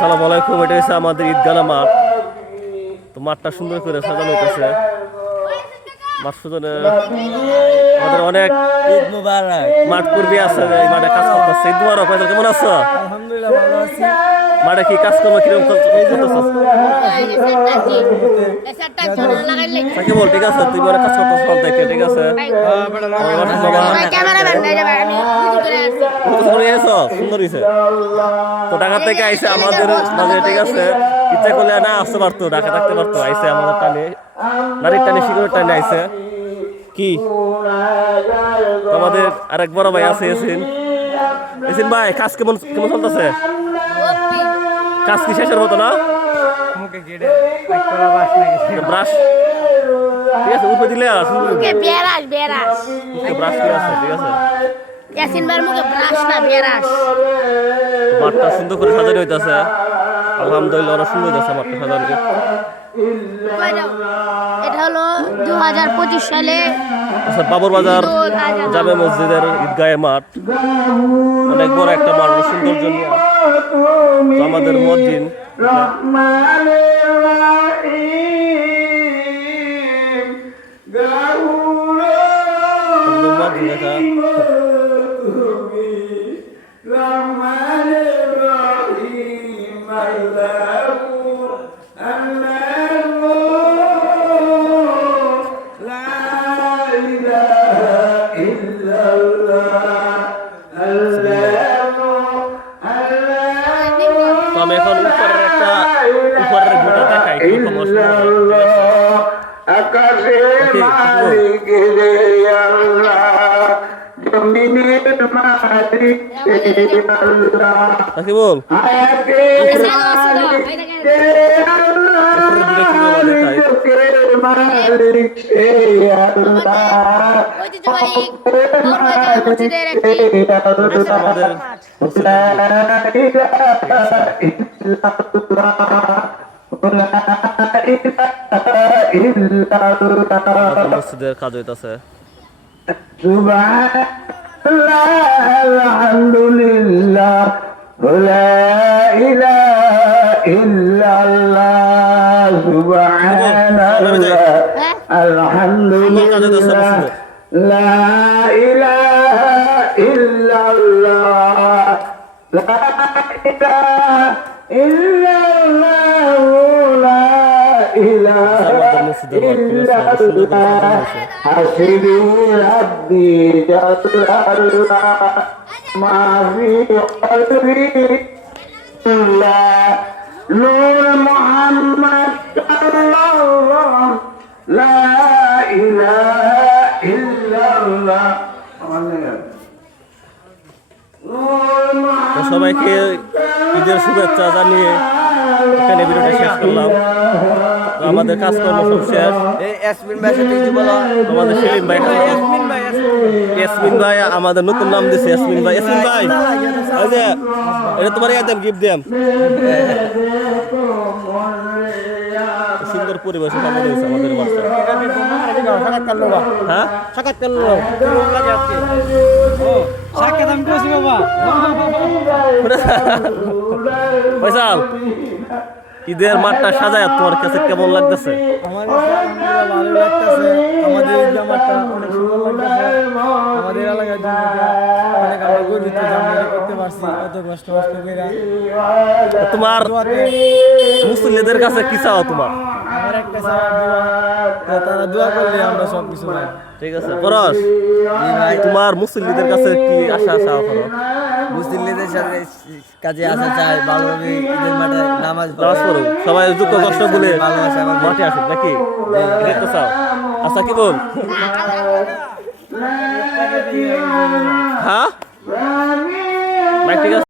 আসসালামু আলাইকুম। এটা হচ্ছে আমাদের ঈদগাহ মাঠ। তো মাঠটা সুন্দর করে সাজানো হইতেছে। মাঠ সাজানো আমাদের অনেক ঈদ মুবারক। মাঠ কর্মী আছে, এই মাঠে কাজ করতেছে। ঈদ মুবারক। ভাই কেমন আছো? আলহামদুলিল্লাহ ভালো আছি। মাঠে কি কাজকর্ম কিরকম করতেছো? সাকিবুল ঠিক আছে, তুই অনেক কাজ করতেছো ফল থেকে, ঠিক আছে। সুন্দর হয়েছে। তো ঢাকা থেকে আইসে আমাদের মাঝে, ঠিক আছে। ইচ্ছা করলে না আসতে পারতো, ঢাকা থাকতে পারতো। আইসে আমাদের টানে, নারীর টানে, শিকড়ের টানে আইসে। কি আমাদের আরেক বড় ভাই আছে এসিন। এসিন ভাই, কাজ কেমন কেমন চলতেছে? কাজ কি শেষের মতো না? ব্রাশ ঠিক আছে, উপরে দিলে ব্রাশ ঠিক আছে, ঠিক আছে। মাঠটা সুন্দর করে সাজানো হইতেছে। আলহামদুলিল্লাহ অনেক সুন্দর হইতেছে মাঠটা সাজানো। এটা হলো 2025 সালে আচ্ছা, বাবর বাজার জামে মসজিদের ঈদগাহের মাঠ। অনেক বড় একটা মাঠ, সৌন্দর্য নিয়ে। তো আমাদের মুয়াজ্জিন দেখা আমি এখন উপরের ভিউটা দেখাই কি সমস্যা। সাকিবুল মসজিদের কাজ হইতাছে। আলহামদুলিল্লাহ লা ইলাহা ইল্লাল্লাহ সুবহানাল্লাহ আলহামদুলিল্লাহ লা ইলাহা ইল্লাল্লাহ লা ইলাহা ইল্লাল্লাহ লা ইলাহা ইল্লাল্লাহ হাসবি রাব্বি জাল্লাল্লাহ মা ফি কলবি নূর মুহাম্মদ সাল্লাল্লাহ লা ইলাহা ইল্লাল্লাহ। তো সবাইকে ঈদের শুভেচ্ছা জানিয়ে এখানে ভিডিওটা শেষ করলাম। তো আমাদের কাজকর্ম সব শেষ। আমাদের সেলিম ভাই, ইয়াসমিন ভাই আমাদের নতুন নাম দিচ্ছে ইয়াসমিন ভাই। ইয়াসমিন ভাই, ওই যে এটা তোমার একদম গিফট দিলাম। সুন্দর পরিবেশ আমাদের হয়েছে আমাদের বাচ্চা। হ্যাঁ ফয়সাল, ঈদের মাঠটা সাজায় তোমার কাছে কেমন লাগতেছে? আমার কাছে ভালো লাগতেছে। আমাদের ঈদগাহ মাঠটা অনেক সুন্দর লাগতেছে। আমাদের এলাকার জন্য অনেক আমরা গর্বিত যে আমরা করতে পারছি এত কষ্ট করে। তোমার মুসলিমদের কাছে কি চাও তোমার? আমার একটা তারা দোয়া করলে আমরা সব কিছু পাই। ঠিক আছে পরশ, তোমার মুসলিমদের কাছে কি আশা চাও? করো মুসলিমদের সাথে কাজে আসা চাই, ভালোভাবে ঈদের মাঠে নামাজ পড়ো, সবাই দুঃখ কষ্ট বলে মাঠে আসুক নাকি? এটাই তো চাও। আচ্ছা কি বল? হ্যাঁ ঠিক আছে।